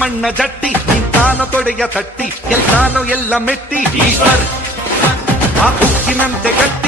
ಮಣ್ಣ ಜಟ್ಟಿ ನಿಂತಾನು ತೊಡೆಯ ತಟ್ಟಿ ಎಲ್ಲಾನು ಎಲ್ಲ ಮೆಟ್ಟಿ ಈಶ್ವರ್ ಆ ಉಕ್ಕಿನಂತೆ ಗಟ್ಟಿ